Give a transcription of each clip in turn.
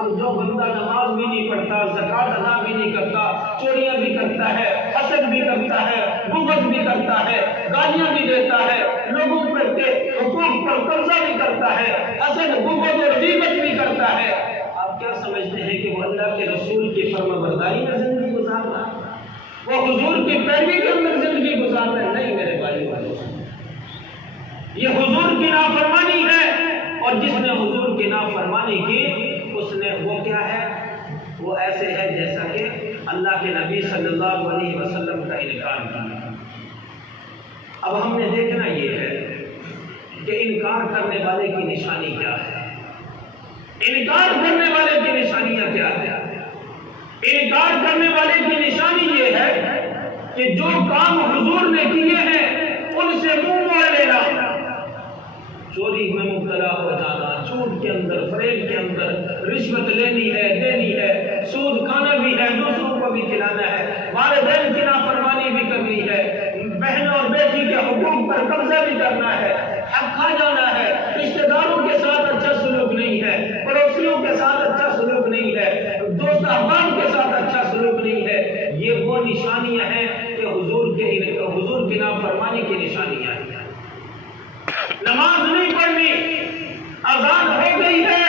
اب جو بندہ نماز بھی نہیں پڑھتا، زکات ادا بھی نہیں کرتا، چوریاں بھی کرتا ہے، حسد بھی کرتا ہے، بغض بھی کرتا ہے، گالیاں بھی دیتا ہے، لوگوں پر کے حقوق پر قبضہ بھی کرتا ہے، حسد بغض اور غیبت بھی کرتا ہے، آپ کیا سمجھتے ہیں کہ وہ اللہ کے رسول کی فرمانبرداری میں زندگی گزار رہا ہے؟ وہ حضور کی پیروی کے اندر زندگی گزار رہے ہیں؟ نہیں میرے بھائی والوں، یہ حضور کی نافرمانی ہے، اور جس نے حضور کی نافرمانی کی اس نے وہ کیا ہے؟ وہ ایسے ہے جیسا کہ اللہ کے نبی صلی اللہ علیہ وسلم کا انکار کیا۔ اب ہم نے دیکھنا یہ ہے کہ انکار کرنے والے کی نشانی کیا ہے، انکار کرنے والے کی نشانیاں کیا ہے؟ انکار کرنے والے کی نشانی یہ ہے کہ جو کام حضور نے کیے ہیں ان سے منہ موڑ لینا، چوری میں مبتلا ہو جانا، جھوٹ کے اندر، فریب کے اندر، رشوت لینی ہے، دینی ہے، سود کھانا بھی ہے، دوسروں کو بھی کھلانا ہے، والدین کی نافرمانی بھی کرنی ہے، بہن اور بیٹی کے حقوق پر قبضہ بھی کرنا ہے، حق کھا جانا ہے، رشتہ داروں کے ساتھ اچھا سلوک نہیں ہے، پڑوسیوں کے ساتھ اچھا سلوک نہیں ہے، دوست احباب کے ساتھ اچھا سلوک نہیں ہے، یہ وہ نشانیاں ہیں کہ حضور کی نافرمانی کی نشانیاں ہیں۔ نماز نہیں پڑھنی، اذان ہو گئی ہے،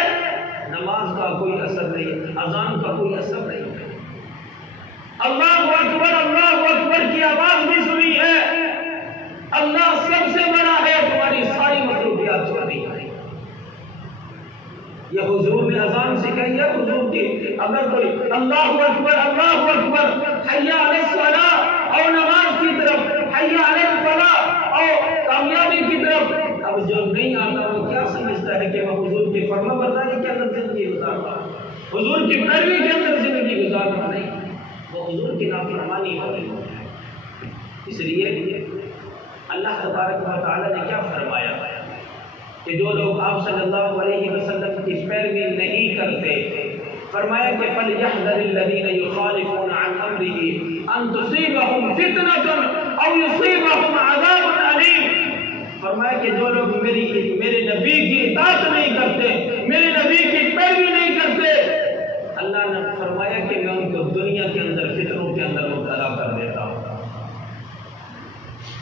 نماز کا کوئی اثر نہیں، اذان کا کوئی اثر نہیں ہے، اللہ اکبر کی آواز بھی سنی ہے، اللہ سب سے بڑا ہے، تمہاری ساری مخلوقیات چھوڑ دی ہے۔ یہ حضور نے اذان سکھائی ہے، حضور کی اگر کوئی اللہ اکبر حی علی الصلاۃ اور نماز کی طرف، حی علی الفلاح اور کامیابی کی طرف، اب جو نہیں آتا وہ کیا سمجھتا ہے کہ وہ حضور کی فرمانبرداری کے اندر زندگی گزار رہا ہے، حضور کی پیروی کے اندر زندگی گزار رہا نہیں، وہ حضور کی نافرمانی ہو رہی ہے۔ اس لیے اللہ تبارک و تعالی نے کیا فرمایا کہ جو لوگ آپ صلی اللہ علیہ وسلم کی پیروی نہیں کرتے، فرمایا کہ فَلْيَحْذَرِ الَّذِينَ يُخَالِفُونَ عَنْ أَمْرِهِ أَن تُصِيبَهُمْ فِتْنَةٌ أَوْ يُصِيبَهُمْ عَذَابٌ أَلِيمٌ۔ فرمایا کہ جو لوگ میرے نبی کی اطاعت نہیں کرتے، میرے نبی کی پیروی نہیں کرتے، اللہ نے فرمایا کہ میں ان کو دنیا کے اندر فتنوں کے اندر مبتلا کر دیتا ہوں،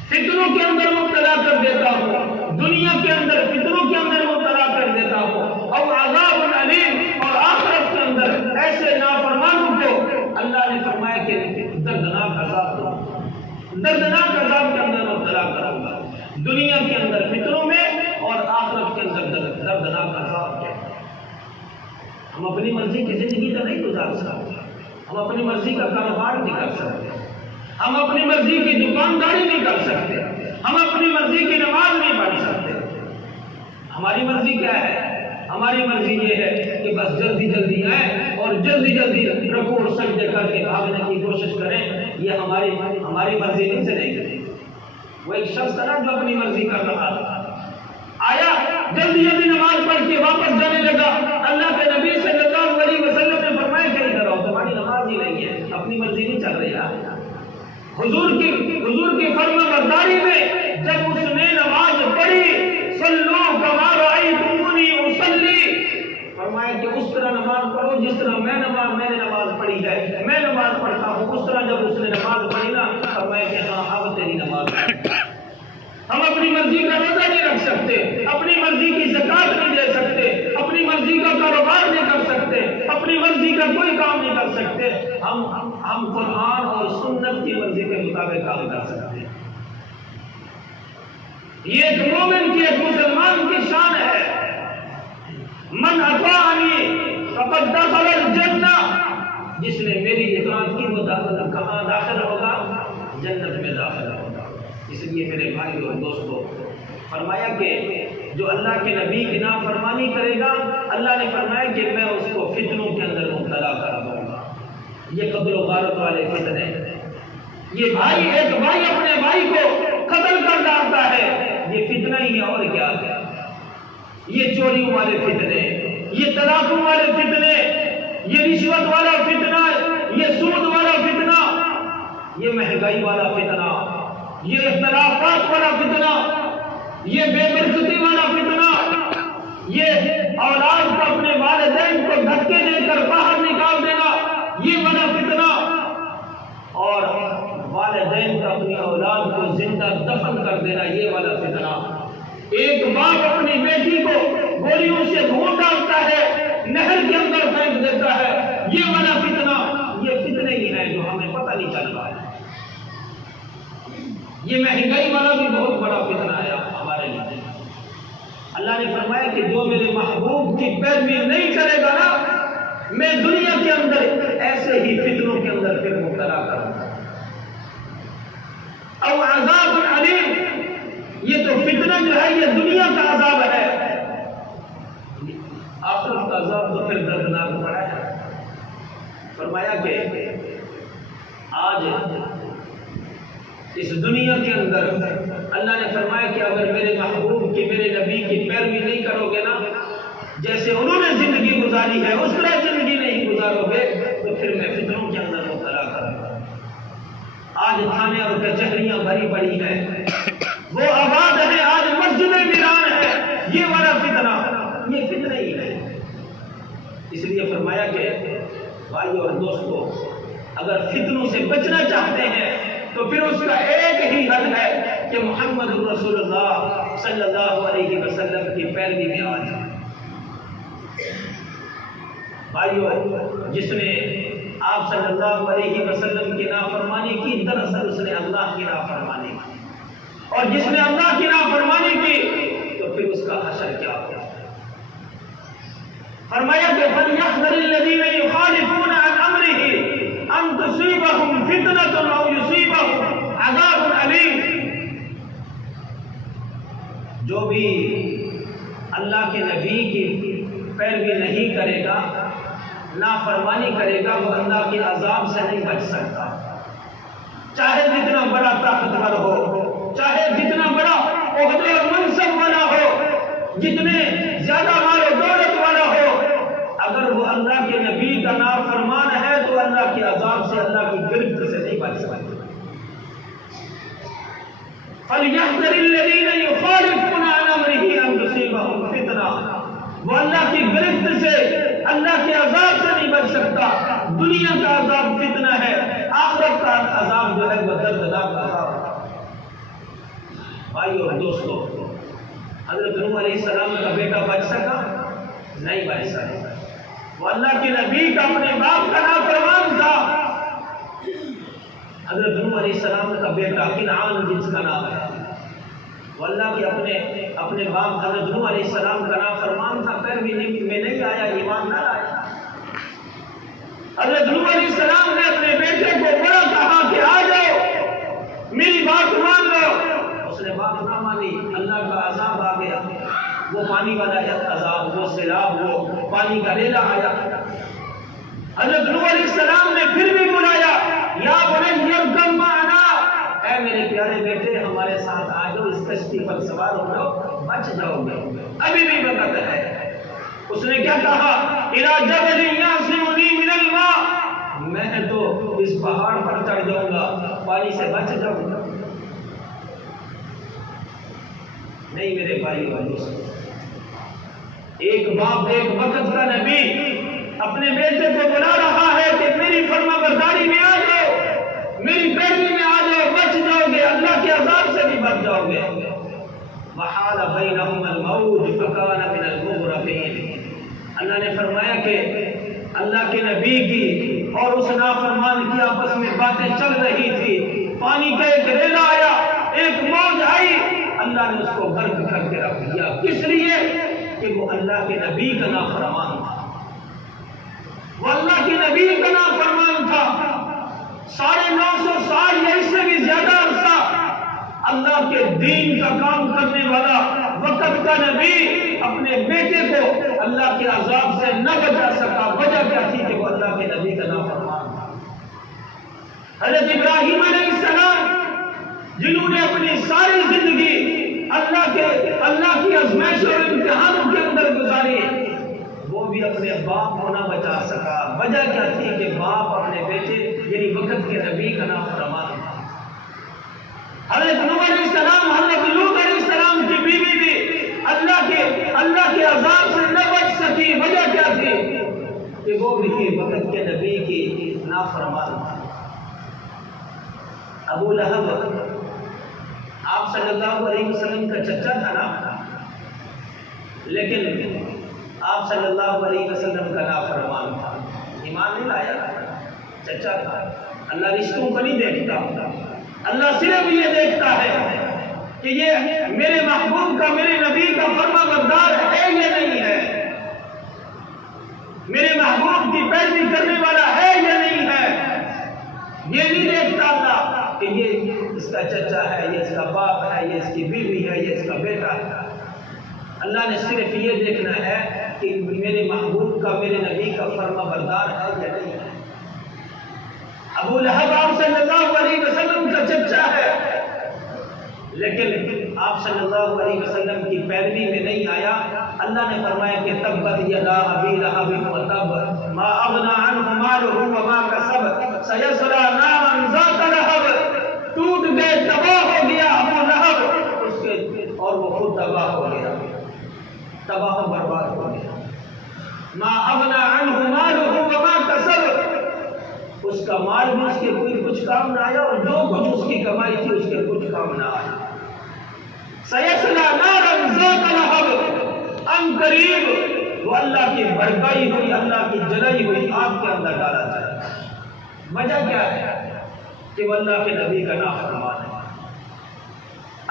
فتنوں کے اندر مبتلا کر دیتا ہوں، دنیا کے اندر فتنوں کے اندر مبتلا کر دیتا ہوں، اور عذاب علیم، اور آخرت کے اندر ایسے نافرمانوں کو اللہ نے فرمایا کہ دردناک عذاب کے اندر مبتلا کروں گا، دنیا کے اندر فتنوں میں اور آخرت کے اندر دردناک عذاب کے۔ ہم اپنی مرضی کی زندگی تو نہیں گزار سکتے، ہم اپنی مرضی کا کاروبار نہیں کر سکتے، ہم اپنی مرضی کی دکانداری نہیں کر سکتے، ہم اپنی مرضی کی نماز نہیں پڑھ سکتے۔ ہماری مرضی کیا ہے؟ ہماری مرضی یہ ہے کہ بس جلدی جلدی آئیں اور جلدی جلدی رکوع اور سجدے کر کے بھاگنے کی کوشش کریں، یہ ہماری مرضی نہیں چلے گی۔ وہ ایک شخص تھا جو اپنی مرضی کر رہا تھا، آیا جلدی جلدی نماز پڑھ کے واپس جانے لگا، اللہ کے نبی صلی اللہ علیہ وسلم نے فرمایا کہ ادھر آؤ، تمہاری نماز ہی نہیں ہے، اپنی مرضی نہیں چل رہی ہے۔ حضور کی فرمانبرداری میں جب اس نے نماز پڑھی، صلو کما رأیتمونی اصلی، فرمایا کہ اس طرح نماز پڑھو جس طرح میں نے نماز پڑھی ہے، میں نماز پڑھتا ہوں اس طرح۔ جب اس نے نماز پڑھی نا، فرمایا کہ ہاں اب تیری نماز ہے۔ ہم اپنی مرضی کا روزہ نہیں رکھ سکتے، اپنی مرضی کی زکات نہیں دے سکتے، اپنی مرضی کا کاروبار نہیں کر سکتے، اپنی مرضی کا کوئی کام نہیں کر سکتے، ہم قرآن اور سنت کی مرضی کے مطابق کام کر سکتے ہیں۔ یہ ایک مومن کی، ایک مسلمان کی شان ہے۔ من اطاعنی فقد دخل الجنہ، جس نے میری اطاعت کی وہ کہاں داخل ہوگا؟ جنت میں داخل ہوگا۔ اس لیے میرے بھائی اور دوستو، فرمایا کہ جو اللہ کے نبی کی نافرمانی کرے گا، اللہ نے فرمایا کہ میں اس کو فتنوں کے اندر مبتلا کر دوں گا۔ یہ قتل و غارت والے فتنے، یہ بھائی ایک بھائی اپنے بھائی کو قتل کر ڈالتا ہے، یہ فتنہ ہی ہے اور کیا ہے۔ یہ چوریوں والے فتنے، یہ طلاقوں والے فتنے، یہ رشوت والا فتنہ، یہ سود والا فتنہ، یہ مہنگائی والا فتنہ، یہ اختلافات والا فتنہ، یہ بے برکتی والا فتنہ، یہ اولاد کو اپنے والدین کو دھکے دے کر باہر نکال دینا یہ بڑا فتنہ، اور والدین کا اپنی اولاد کو زندہ دفن کر دینا یہ والا فتنہ۔ ایک باپ اپنی بیٹی کو گولیوں سے دھو ڈالتا ہے، نہر کے اندر پھینک دیتا ہے، یہ والا فتنہ۔ یہ فتنے ہی ہیں جو ہمیں پتہ نہیں چل رہا ہے۔ یہ مہنگائی والا بھی بہت بڑا فتنہ ہے ہمارے لیے۔ اللہ نے فرمایا کہ جو میرے محبوب کی پیروی نہیں کرے گا نا، میں دنیا کے اندر ایسے ہی فتنوں کے اندر پھر مبتلا کروں گا۔ او عذاب علیم، یہ تو فتنہ جو ہے یہ دنیا کا عذاب ہے، آخرت کا عذاب تو پھر دردناک پڑا ہے۔ فرمایا کہ آج اس دنیا کے اندر اللہ نے فرمایا کہ اگر میرے محبوب کی میرے نبی کی پیروی نہیں کرو گے نا، جیسے انہوں نے زندگی گزاری ہے اس طرح زندگی نہیں گزارو گے تو پھر میں فتنوں کے اندر مبتلا کروں گا۔ آج تھانے اور کچہریاں بھری پڑی ہیں، وہ آباد ہے، آج مسجدیں ویران ہے، یہ والا فتنہ، یہ فتنہ ہی ہے۔ اس لیے فرمایا کہ بھائیو اور دوستو، اگر فتنوں سے بچنا چاہتے ہیں تو پھر اس کا ایک ہی حل ہے کہ محمد رسول اللہ صلی اللہ علیہ وسلم کی پیروی میں آ جائیں۔ بھائیو، جس نے آپ صلی اللہ علیہ وسلم کی نافرمانی کی، دراصل اس نے اللہ کی نافرمانی کی، اور جس نے اللہ کی نافرمانی کی تو پھر اس کا حشر کیا ہوگا۔ فرمایا کہ فَلْيَحْذَرِ الَّذِينَ يُخَالِفُونَ عَنْ أَمْرِهِ أَن تُصِيبَهُمْ فِتْنَةٌ أَوْ يُصِيبَهُمْ عَذَابٌ أَلِيمٌ۔ جو بھی اللہ کے نبی کی پیروی نہیں کرے گا، نافرمانی کرے گا، وہ اللہ کے عذاب سے نہیں بچ سکتا، چاہے جتنا بڑا طاقتور ہو، چاہے جتنا بڑا عہدے اور منصب والا ہو، جتنے زیادہ مال و دولت والا ہو، اگر وہ اللہ کے نبی کا نافرمان ہے تو اللہ کے عذاب سے، اللہ کی گرفت سے نہیں بچ سکتا۔ فَلْيَحْذَرِ الَّذِينَ يُخَالِفُونَ عَنْ أَمْرِهِ أَن تُصِيبَهُمْ فِتْنَةٌ، وہ اللہ کی گرفت سے، اللہ کے عذاب سے نہیں بچ سکتا۔ دنیا کا عذاب فتنہ ہے، آخرت کا عذاب جو ہے وہ دردناک عذاب ہے۔ بھائیو اور دوستو، حضرت نوح علیہ السلام کا بیٹا بچ سکا؟ نہیں بچ سکا۔ وہ اللہ کے نبی کا اپنے باپ کا نافرمان تھا۔ حضرت نوح علیہ السلام کا بیٹا کنعان جس کا نام ہے، وہ اللہ کے اپنے باپ حضرت نوح علیہ السلام کا نافرمان تھا، پیروی میں نہیں آیا، ایمان نہ لایا۔ حضرت نوح علیہ السلام نے اپنے بیٹے کو بڑا کہا کہ آ جاؤ، میری بات مان لو، اس نے بات نہ مانی، اللہ کا عذاب آ گیا، وہ پانی والا عذاب، وہ سیلاب، وہ پانی کا ریلا آیا۔ حضرت نوح علیہ السلام نے پھر بھی بلایا، یا بنی ارکب معنا، اے میرے پیارے بیٹے ہمارے ساتھ آ جاؤ، اس کشتی پر سوار ہو جاؤ، بچ جاؤ گے، ابھی بھی وقت ہے۔ اس نے کیا کہا؟ اِلَى جَبَلٍ يَعْصِمُنِي مِنَ الْمَاءِ، میں تو اس پہاڑ پر چڑھ جاؤں گا، پانی سے بچ جاؤں گا۔ نہیں میرے بھائی اور دوستو، ایک باپ ایک وقت کا نبی اپنے بیٹے کو بلا رہا ہے کہ میری فرما برداری میں آ جاؤ، میری پیروی میں آ جاؤ، بچ جاؤ گے، اللہ کے عذاب سے بھی بچ جاؤ گے۔ وَحَالَ بَيْنَهُمَا الْمَوْجُ فَكَانَ مِنَ الْمُغْرَقِينَ، اللہ نے فرمایا کہ اللہ کے نبی کی اور اس نافرمان کی آپس میں باتیں چل رہی تھی، پانی کا ایک ریلا آیا، ایک موج آئی، اللہ نے اس کو غرق کر کے رکھ دیا۔ کس لیے؟ کہ وہ اللہ کے نبی کا نافرمان تھا، وہ اللہ کے نبی کا نافرمان تھا۔ 950 سال یا اس سے بھی زیادہ عرصہ اللہ کے دین کا کام کرنے والا وقت کا نبی اپنے بیٹے کو اللہ کے عذاب سے نہ بچا سکا۔ وجہ کیا تھی؟ کہ وہ اللہ کے نبی کا نافرمان تھا۔ حضرت ابراہیم علیہ السلام جنہوں نے اپنی ساری زندگی اللہ کی آزمائش اور امتحانوں کے اندر گزاری، وہ بھی اپنے باپ کو نہ بچا سکا۔ وجہ کیا تھی؟ کہ باپ اپنے بیٹے یعنی وقت کے نبی کا نافرمان تھا۔ حضرت نوح علیہ السلام، حضرت لوط علیہ السلام کی بیوی بھی اللہ کے عذاب سے نہ بچ سکی، وجہ کیا تھی؟ کہ وہ بھی وقت کے نبی کی نافرمان تھا۔ ابو لہب آپ صلی اللہ علیہ وسلم کا چچا تھا نا، لیکن آپ صلی اللہ علیہ وسلم کا نافرمان تھا، ایمان نہیں لایا، چچا تھا۔ اللہ رشتوں کو نہیں دیکھتا، اللہ صرف یہ دیکھتا ہے کہ یہ میرے محبوب کا، میرے نبی کا فرما بردار ہے یا نہیں ہے، میرے محبوب کی پیروی کرنے والا ہے یا نہیں ہے۔ یہ نہیں دیکھتا اللہ کہ یہ اس کا چچا ہے، یہ اس کا باپ ہے، یہ اس کی بیوی ہے، یہ اس کا بیٹا ہے۔ اللہ نے صرف یہ دیکھنا ہے کہ میرے محبوب کا، میرے نبی کا فرما بردار ہے یا نہیں ہے۔ ابو لہب آپ صلی اللہ علیہ وسلم کا چچا ہے، لیکن آپ صلی اللہ علیہ وسلم کی پیروی میں نہیں آیا۔ اللہ نے فرمایا کہ تبت یدا ابی لہب وتب ما اغنی عنہ مالہ وما کسب سیصلی نارا ذات لہب۔ ٹوٹ گئے، تباہ ہو گیا ابو لہب، اس کے اور وہ خود تباہ ہو گیا، تباہ و برباد ہو گیا۔ ما اغنی عنہ مالہ وما کسب، اس کا مال بھی اس کے کچھ کام نہ آیا، اور جو کچھ اس کی کمائی تھی اس کے کچھ کام نہ آیا۔ سیصلی نارا ذات لہب، ان قریب وہ اللہ کی بھڑکائی ہوئی، اللہ کی جلائی ہوئی آگ کے اندر ڈالا جائے۔ وجہ کیا ہے؟ کہ وہ اللہ کے نبی کا نافرمان ہے،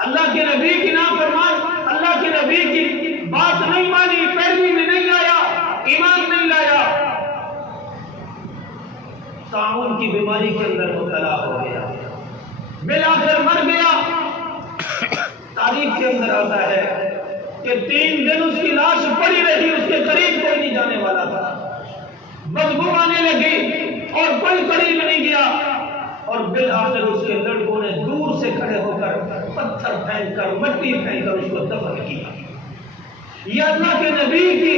اللہ کے نبی کی نافرمان، اللہ کے نبی کی بات نہیں مانی، پیروی میں نہیں آیا، ایمان نہیں لایا، طاعون کی بیماری کے اندر مبتلا ہو گیا، بالآخر مر گیا۔ تاریخ کے اندر آتا ہے کہ 3 دن اس کی لاش پڑی رہی، اس کے قریب کوئی نہیں جانے والا تھا، بدبو آنے لگی اور کوئی قریب نہیں گیا، اور بالآخر اس کے لڑکوں نے دور سے کھڑے ہو کر پتھر پھینک کر، مٹی پھینک کر اس کو دفن کیا۔ یہ اللہ کے نبی کی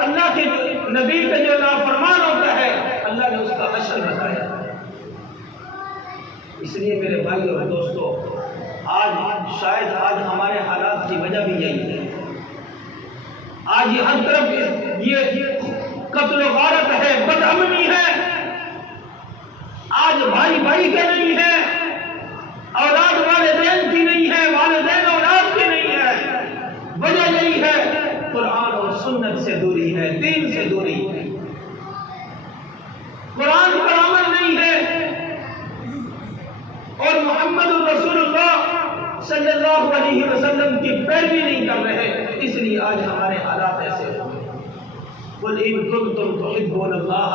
اللہ کے نبی کا جو نافرمان ہوتا ہے، اللہ نے اس کا حشر بتایا۔ اس لیے میرے بھائی اور دوستو، شاید آج ہمارے حالات کی وجہ بھی یہی ہے۔ آج یہ ہر طرف یہ قتل و غارت ہے، بدامنی ہے، آج بھائی بھائی کے نہیں ہے، اولاد والدین کی نہیں ہے، والدین اولاد کی نہیں ہے۔ وجہ یہی ہے، قرآن اور سنت سے دوری ہے، دین سے دوری ہے، قرآن پر عمل نہیں ہے، اور محمد رسول اللہ صلی اللہ علیہ وسلم کی پیروی نہیں کر رہے، اس لیے آج ہمارے حالات ایسے ہو گئے۔ قل ان کنتم تحبون اللہ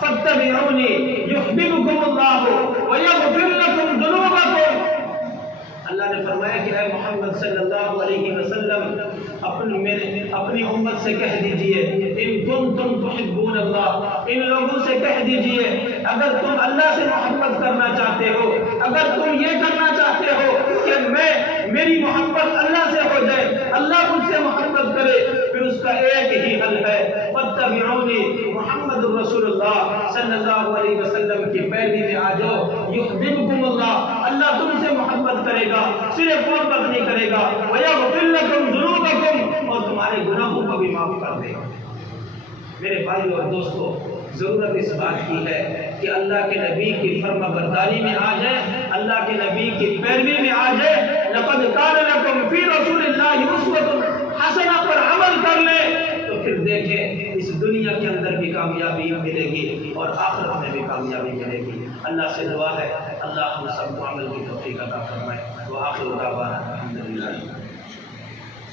فاتبعونی یحببکم اللہ ویغفر لکم ذنوبکم۔ اللہ نے فرمایا کہ اے محمد صلی اللہ علیہ وسلم اپنی امت سے کہہ دیجئے، ان کنتم تحبون اللہ، ان لوگوں سے کہہ دیجئے اگر تم اللہ سے محبت کرنا چاہتے ہو، اگر تم یہ کرنا چاہتے ہو کہ میری محبت اللہ سے ہو جائے، اللہ مجھ سے محبت کرے، پھر اس کا ایک ہی حل ہے، فاتبعونی، محمد رسول اللہ صلی اللہ علیہ وسلم کی پیروی میں آ جاؤ، یحببکم اللہ، اللہ تم سے محبت کرے گا، صرف محبت نہیں کرے گا، ویغفر لکم ذنوبکم، اور تمہارے گناہوں کو بھی معاف کر دے گا۔ میرے بھائی اور دوستو، ضرورت اس بات کی ہے کہ اللہ کے نبی کی فرما برداری میں آ جائے، اللہ کے نبی کی پیروی میں آ جائے۔ لقد کان لکم فی رسول اللہ اسوۃ حسنہ پر عمل کر لے تو پھر دیکھیں اس دنیا کے اندر بھی کامیابی ملے گی اور آخرت میں بھی کامیابی ملے گی۔ اللہ سے دعا ہے اللہ ہم سب کو عمل کی توفیق عطا فرمائے۔ وآخر دعوانا الحمدللہ۔